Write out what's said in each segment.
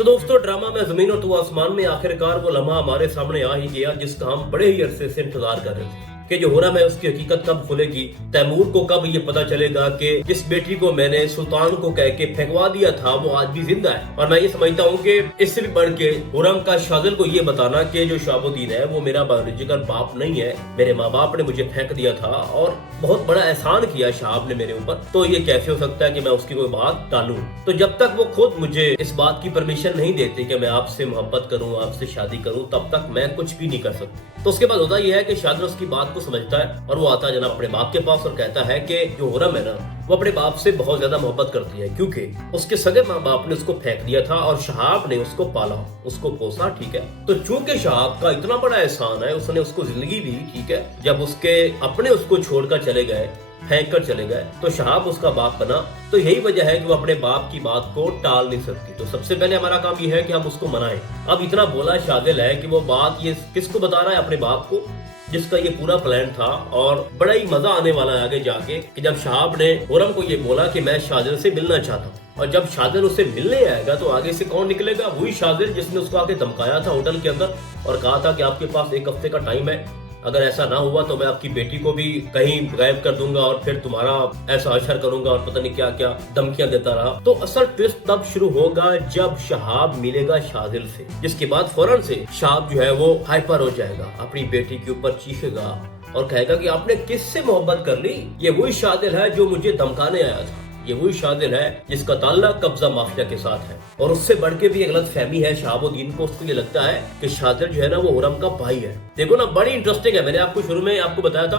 तो दोस्तों ड्रामा में जमीन और तो आसमान में आखिरकार वो लम्हा हमारे सामने आ ही गया जिसका हम बड़े ही अरसे से इंतजार कर रहे थे कि जो हो रहा है उसकी हकीकत कब खुलेगी। तैमूर को कब ये पता चलेगा कि जिस बेटी को मैंने सुल्तान को कह के फेंकवा दिया था वो आज भी जिंदा है। और मैं ये समझता हूँ कि इससे भी बढ़ के हुरम का शादिल को ये बताना कि जो शहाबुद्दीन है वो मेरा बायोलॉजिकल बाप नहीं है, मेरे माँ बाप ने मुझे फेंक दिया था और बहुत बड़ा एहसान किया शहाब ने मेरे ऊपर, तो ये कैसे हो सकता है कि मैं उसकी कोई बात टालूं। तो जब तक वो खुद मुझे इस बात की परमिशन नहीं देते कि मैं आपसे मोहब्बत करूं, आपसे शादी करूं, तब तक मैं कुछ भी नहीं कर सकता। तो उसके बाद होता यह है कि शादिल उसकी बात को समझता है और वो आता है जनाब अपने बाप के पास और कहता है कि जो हुरम है ना वो अपने बाप से बहुत ज्यादा मोहब्बत करती है क्योंकि उसके सगे माँ बाप ने उसको फेंक दिया था और शहाब ने उसको पाला, उसको पोसा, ठीक है। तो चूंकि शहाब का इतना बड़ा एहसान है, उसने उसको जिंदगी दी, ठीक है। जब उसके अपने उसको छोड़कर चले गए, फेंक कर चले गए, तो शहाब उसका बाप बना। तो यही वजह है कि वो अपने बाप की बात को टाल नहीं सकती। तो सबसे पहले हमारा काम ये है कि हम उसको मनाएं। अब इतना बोला शादिल है कि वो बात ये किसको बता रहा है, अपने बाप को, जिसका ये पूरा प्लान था। और बड़ा ही मजा आने वाला है आगे जाके कि जब शहाब ने हुरम को ये बोला कि मैं शादिल से मिलना चाहता हूँ, और जब शादिल उससे मिलने आएगा तो आगे से कौन निकलेगा, वही शादिल जिसने उसको आके धमकाया था होटल के अंदर और कहा था कि आपके पास 1 हफ्ते का टाइम है, अगर ऐसा ना हुआ तो मैं आपकी बेटी को भी कहीं गायब कर दूंगा और फिर तुम्हारा ऐसा अशर करूंगा और पता नहीं क्या क्या धमकियां देता रहा। तो असल ट्विस्ट तब शुरू होगा जब शहाब मिलेगा शादिल से, जिसके बाद फौरन से शहाब जो है वो हाइपर हो जाएगा, अपनी बेटी के ऊपर चीखेगा और कहेगा कि आपने किससे मोहब्बत कर ली, ये वही शादिल है जो मुझे धमकाने आया था, ये वही शादिल है जिसका ताल्लुक कब्जा माफिया के साथ है। और उससे बढ़ के भी एक गलत फहमी है शहाबुद्दीन को, उसको ये लगता है कि शादिल जो है ना वो हुरम का भाई है। देखो ना बड़ी इंटरेस्टिंग है, मैंने आपको शुरू में आपको बताया था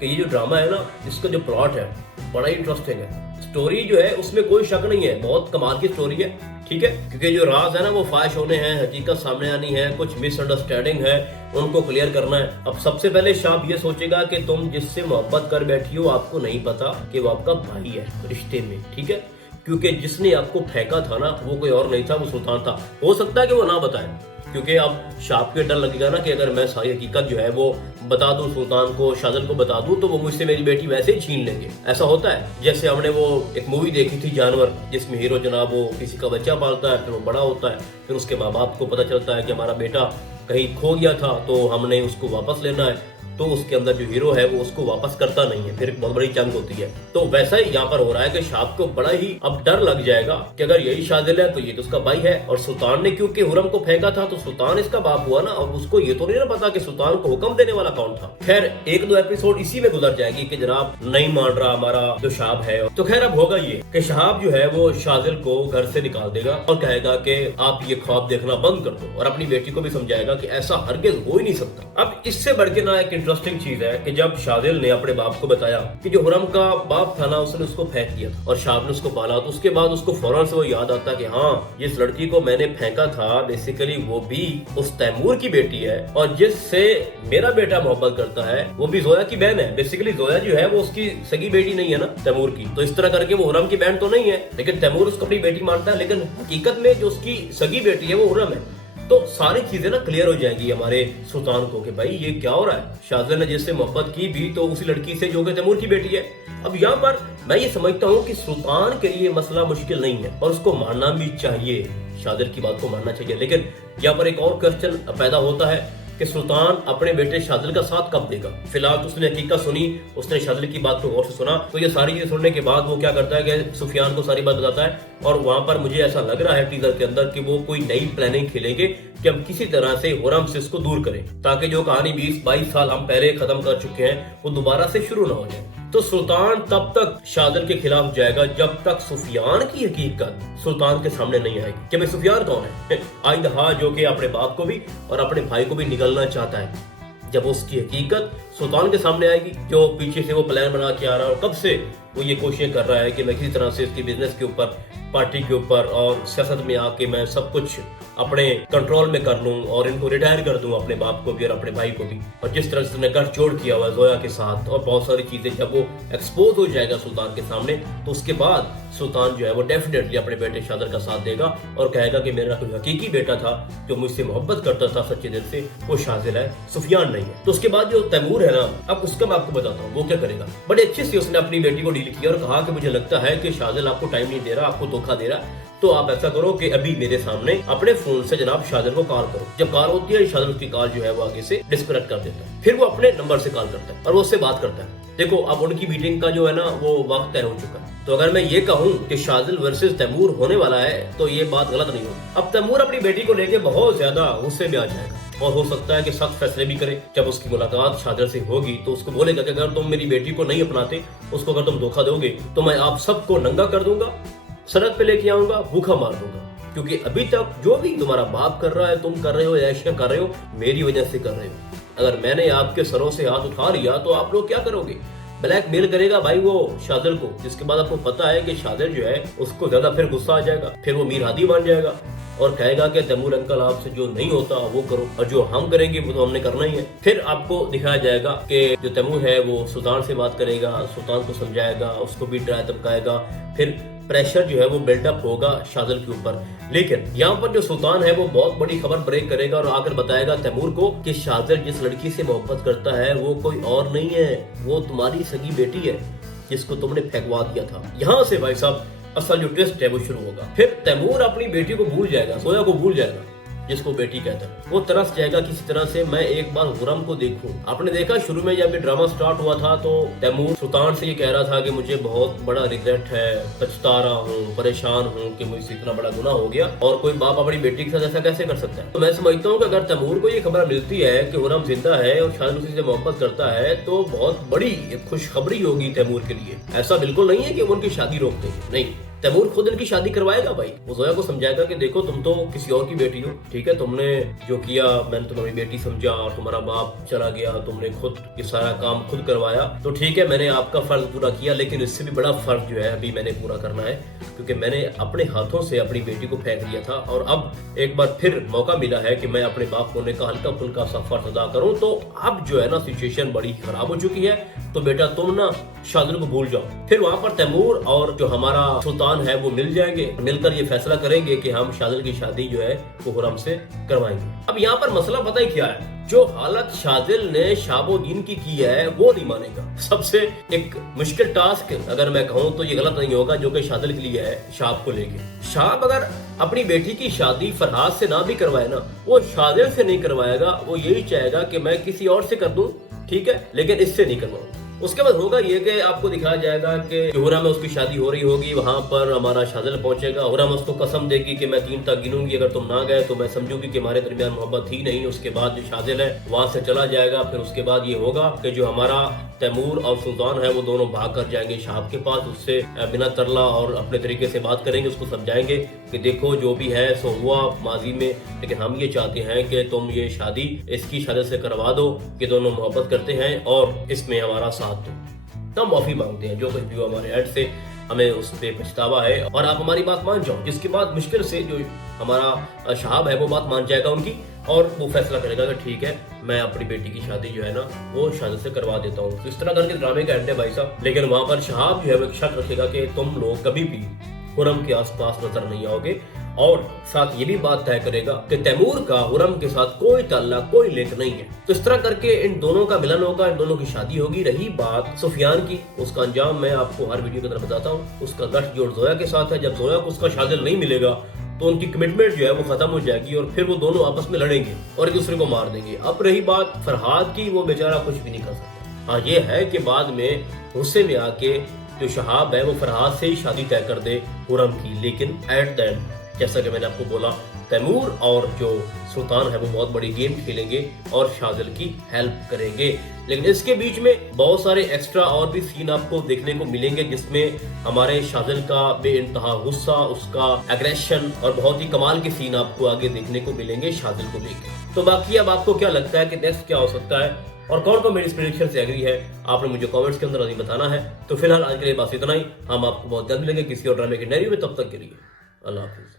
कि ये जो ड्रामा है ना इसका जो प्लॉट है बड़ा ही इंटरेस्टिंग है। स्टोरी जो है उसमें कोई शक नहीं है, बहुत कमाल की स्टोरी है, ठीक है। क्योंकि जो राज है ना वो फाश होने हैं, हकीकत सामने आनी है, कुछ मिसअंडरस्टैंडिंग है, उनको क्लियर करना है। अब सबसे पहले शाब ये सोचेगा कि तुम जिससे मोहब्बत कर बैठी हो आपको नहीं पता कि वो आपका भाई है रिश्ते में, ठीक है। क्योंकि जिसने आपको फेंका था ना वो कोई और नहीं था, वो सुल्तान था। हो सकता है कि वो ना बताए, क्योंकि अब शाप के डर लगेगा ना कि अगर मैं सारी हकीकत जो है वो बता दूं सुल्तान को, शादिल को बता दूं तो वो मुझसे मेरी बेटी वैसे ही छीन लेंगे। ऐसा होता है, जैसे हमने वो एक मूवी देखी थी जानवर, जिसमें हीरो जनाब वो किसी का बच्चा पालता है, फिर वो बड़ा होता है, फिर उसके माँ बाप को पता चलता है कि हमारा बेटा कहीं खो गया था तो हमने उसको वापस लेना है। तो उसके अंदर जो हीरो है वो उसको वापस करता नहीं है, फिर बहुत बड़ी जंग होती है। तो वैसा ही यहाँ पर हो रहा है कि शाप को बड़ा ही अब डर लग जाएगा कि अगर यही शादिल है तो ये तो उसका भाई है, और सुल्तान ने क्योंकि हुरम को फेंका था तो सुल्तान इसका बाप हुआ ना, और उसको ये तो नहीं ना पता कि सुल्तान को हुक्म देने वाला कौन था। खैर 1-2 एपिसोड इसी में गुजर जाएगी कि जनाब नहीं मान रहा हमारा जो शाब है। तो खैर अब होगा ये कि शहाब जो है वो शादिल को घर से निकाल देगा और कहेगा कि आप ये ख्वाब देखना बंद कर दो, और अपनी बेटी को भी समझाएगा कि ऐसा हरगिज हो ही नहीं सकता। अब इससे बढ़ के ना एक इंटरेस्टिंग चीज है कि जब शादिल ने अपने बाप को बताया कि जो हुरम का बाप था ना उसने उसको फेंक दिया था और शाब ने उसको पाला, तो उसके बाद उसको फौरन से वो याद आता कि हाँ जिस लड़की को मैंने फेंका था बेसिकली वो भी उस तैमूर की बेटी है, और जिससे मेरा बेटा मोहब्बत करता है वो भी जोया की बहन है। बेसिकली जोया जो है वो उसकी सगी बेटी नहीं है ना तैमूर की, तो इस तरह करके वो हुरम की बहन तो नहीं है, लेकिन तैमूर उसको अपनी बेटी मानता है, लेकिन हकीकत में जो उसकी सगी बेटी है वो हुरम है। तो सारी चीजें ना क्लियर हो जाएंगी हमारे सुल्तान को कि भाई ये क्या हो रहा है, शादिल ने जिससे मोहब्बत की भी तो उसी लड़की से जो कि तैमूर की बेटी है। अब यहाँ पर मैं ये समझता हूँ कि सुल्तान के लिए मसला मुश्किल नहीं है और उसको मानना भी चाहिए, शादिल की बात को मानना चाहिए। लेकिन यहाँ पर एक और क्वेश्चन पैदा होता है कि सुल्तान अपने बेटे शादिल का साथ कब देगा। फिलहाल तो उसने हकीकत सुनी, उसने शादिल की बात को गौर से सुना, तो ये सारी चीजें सुनने के बाद वो क्या करता है कि सुफियान को सारी बात बताता है। और वहां पर मुझे ऐसा लग रहा है टीजर के अंदर कि वो कोई नई प्लानिंग खेलेंगे कि हम किसी तरह से हुरम से इसको दूर करें, ताकि जो कहानी 20-22 साल हम पहले खत्म कर चुके हैं वो दोबारा से शुरू ना हो जाए। तो सुल्तान तब तक शादिल के खिलाफ जाएगा जब तक सुफियान की हकीकत सुल्तान के सामने नहीं आएगी कि भाई सुफियान कौन है, आई दहा जो कि अपने बाप को भी और अपने भाई को भी निगलना चाहता है। जब उसकी हकीकत सुल्तान के सामने आएगी, जो पीछे से वो प्लान बना के आ रहा है और कब से वो ये कोशिशें कर रहा है कि मैं किसी तरह से इसकी बिजनेस के ऊपर, पार्टी के ऊपर और सियासत में आके मैं सब कुछ अपने कंट्रोल में कर लूं और इनको रिटायर कर दूं, अपने बाप को भी और अपने भाई को भी। और जिस तरह से उसने गठ जोड़ किया हुआ जोया के साथ और बहुत सारी चीजें, जब वो एक्सपोज हो जाएगा सुल्तान के सामने तो उसके बाद सुल्तान जो है वो डेफिनेटली अपने बेटे शादिल का साथ देगा और कहेगा कि मेरा कोई हकीकी बेटा था जो मुझसे मोहब्बत करता था सच्चे दिल से, वो शादिल है, सुफियान नहीं है। तो उसके बाद जो तैमूर है ना, अब उसका मैं आपको बताता हूँ वो क्या करेगा। बड़े अच्छे से उसने अपनी बेटी को डील किया और कहा कि मुझे लगता है कि शादिल आपको टाइम नहीं दे रहा, आपको धोखा दे रहा, तो आप ऐसा करो कि अभी मेरे सामने अपने फोन से जनाब शादिल को कॉल करो। जब कॉल होती है शादिल उसकी कॉल जो है वो आगे से डिस्कनेक्ट कर देता है, फिर वो अपने नंबर से कॉल करता है और वो उससे बात करता है। देखो अब उनकी मीटिंग का जो है ना वो वक्त तय हो चुका है। तो अगर मैं ये कहूँ कि शादिल वर्सेस तैमूर होने वाला है तो ये बात गलत नहीं होगी। अब तैमूर अपनी बेटी को लेके बहुत ज्यादा गुस्से में आ जाएगा और हो सकता है कि सख्त फैसले भी करे। जब उसकी मुलाकात शादिल से होगी तो उसको बोलेगा कि अगर तुम मेरी बेटी को नहीं अपनाते, उसको अगर तुम धोखा दोगे तो मैं आप सबको नंगा कर दूंगा, सड़क पे लेके आऊंगा, भूखा मार दूंगा। क्योंकि अभी तक जो भी तुम्हारा बाप कर रहा है, तुम कर रहे हो, ऐशिया कर रहे हो, मेरी वजह से कर रहे हो। अगर मैंने आपके सरों से हाथ उठा लिया तो आप लोग क्या करोगे? ब्लैकमेल करेगा भाई वो शादिल को, जिसके बाद आपको पता है कि शादिल जो है उसको ज्यादा फिर गुस्सा आ जाएगा, फिर वो मीर हादी बन जाएगा और कहेगा कि तैमूर अंकल आपसे जो नहीं होता वो करो और जो हम करेंगे वो तो हमने करना ही है। फिर आपको दिखाया जाएगा कि जो तैमूर है वो सुल्तान से बात करेगा, सुल्तान को समझाएगा, उसको भी डराए धमकाएगा, फिर प्रेशर जो है वो बिल्डअप होगा शादिल के ऊपर। लेकिन यहाँ पर जो सुल्तान है वो बहुत बड़ी खबर ब्रेक करेगा और आकर बताएगा तैमूर को कि शादिल जिस लड़की से मोहब्बत करता है वो कोई और नहीं है, वो तुम्हारी सगी बेटी है जिसको तुमने फेंकवा दिया था। यहाँ से भाई साहब असल जो ट्विस्ट है वो शुरू होगा। फिर तैमूर अपनी बेटी को भूल जाएगा, सोया को भूल जाएगा जिसको बेटी कहता है। वो तरस जाएगा किसी तरह से, मैं एक बार खुर्रम को देखूं। आपने देखा शुरू में जब ये ड्रामा स्टार्ट हुआ था तो तैमूर सुल्तान से ये कह रहा था कि मुझे बहुत बड़ा रिग्रेट है, पछता रहा हूँ, परेशान हूँ कि मुझसे इतना बड़ा गुनाह हो गया और कोई बाप अपनी बेटी के साथ ऐसा कैसे कर सकता है। तो मैं समझता हूँ कि अगर तैमूर को ये खबर मिलती है कि खुर्रम जिंदा है और शायद उसी से मोहब्बत करता है तो बहुत बड़ी खुशखबरी होगी तैमूर के लिए। ऐसा बिल्कुल नहीं है कि वो उनकी शादी रोक देंगे, नहीं, तैमूर खुद इनकी शादी करवाएगा भाई। वो जोया को समझाएगा कि देखो तुम तो किसी और की बेटी हो, ठीक है, तुमने जो किया मैंने तुम्हारी बेटी समझा और तुम्हारा बाप चला गया, तुमने खुद ये सारा काम खुद करवाया, तो ठीक है मैंने आपका फर्ज पूरा किया, लेकिन इससे भी बड़ा फर्ज जो है अभी मैंने पूरा करना है क्योंकि मैंने अपने हाथों से अपनी बेटी को फेंक दिया था और अब एक बार फिर मौका मिला है कि मैं अपने बाप होने का हल्का फुल्का सा फर्ज अदा करूं। तो अब जो है ना सिचुएशन बड़ी खराब हो चुकी है, तो बेटा तुम ना शादिल को भूल जाओ। फिर वहां पर तैमूर और जो हमारा सुल्तान है वो मिल जाएंगे, मिलकर ये फैसला करेंगे कि हम शादिल की शादी जो है वो खुर्रम से करवाएंगे। अब यहाँ पर मसला पता ही क्या है, जो हालत शादिल ने शाबोदीन की है वो नहीं मानेगा। सबसे एक मुश्किल टास्क अगर मैं कहूँ तो ये गलत नहीं होगा जो कि शादिल के लिए है, शाब को लेके। शाब अगर अपनी बेटी की शादी फरहाद से ना भी करवाए ना, वो शादिल से नहीं करवाएगा, वो यही चाहेगा कि मैं किसी और से कर दूं, ठीक है, लेकिन इससे नहीं करवाऊं। उसके बाद होगा ये कि आपको दिखाया जाएगा कि हुर्रम में उसकी शादी हो रही होगी, वहां पर हमारा शादिल पहुंचेगा, हुर्रम उसको कसम देगी कि मैं 3 तक गिनूंगी, अगर तुम ना गए तो मैं समझूंगी कि हमारे दरमियान मोहब्बत ही नहीं। उसके बाद जो शादिल है वहां से चला जाएगा। फिर उसके बाद ये होगा कि जो हमारा तैमूर और सुल्तान है वो दोनों भाग कर जाएंगे शाब के पास, उससे बिना तरला और अपने तरीके से बात करेंगे, उसको समझाएंगे कि देखो जो भी है सो हुआ माजी में, लेकिन हम ये चाहते हैं कि तुम ये शादी इसकी शादी से करवा दो कि दोनों मोहब्बत करते हैं और इसमें हमारा साथ दो। हम माफी मांगते हैं जो कुछ भी हमारे ऐड से हमें उस पर पछतावा है और आप हमारी बात मान जाओ। जिसके बाद मुश्किल से जो हमारा शहाब है वो बात मान जाएगा उनकी और वो फैसला करेगा कि ठीक है मैं अपनी बेटी की शादी जो है ना वो शादी से करवा देता हूँ। तो इस तरह करके ड्रामे का एंड है भाई साहब। लेकिन वहां पर शहाब जो है वो एक शक रखेगा कि तुम लोग कभी भी खुर्रम के आसपास नजर नहीं आओगे और साथ ये भी बात तय करेगा कि तैमूर का खुर्रम के साथ कोई ताल्लुक कोई लिंक नहीं है। तो इस तरह करके इन दोनों का मिलन होगा, इन दोनों की शादी होगी। रही बात सुफियान की, उसका अंजाम मैं आपको हर वीडियो के अंदर बताता हूँ। उसका गठजोड़ जोया के साथ है। जब जोया को उसका शादिल नहीं मिलेगा तो उनकी कमिटमेंट जो है वो खत्म हो जाएगी और फिर वो दोनों आपस में लड़ेंगे और एक दूसरे को मार देंगे। अब रही बात फरहाद की, वो बेचारा कुछ भी नहीं कर सकता। हाँ ये है कि बाद में गुस्से में आके जो शहाब है वो फरहाद से ही शादी तय कर दे खुर्रम की, लेकिन एट द एंड जैसा कि मैंने आपको बोला तैमूर और जो सुल्तान है वो बहुत बड़ी गेम खेलेंगे और शादिल की हेल्प करेंगे। लेकिन इसके बीच में बहुत सारे एक्स्ट्रा और भी सीन आपको देखने को मिलेंगे जिसमें हमारे शादिल का बेइंतहा गुस्सा, उसका एग्रेशन और बहुत ही कमाल के सीन आपको आगे देखने को मिलेंगे शादिल को लेकर। तो बाकी अब आपको क्या लगता है कि नेक्स्ट क्या हो सकता है और कौन कौन मेरी इस प्रेडिक्शन से एग्री है, आपने मुझे कमेंट्स के अंदर नहीं बताना है। तो फिलहाल आज के लिए बस इतना ही। हम आपको बहुत जल्द मिलेंगे किसी और ड्रामे के नए वीडियो में, तब तक के लिए अल्लाह हाफिज।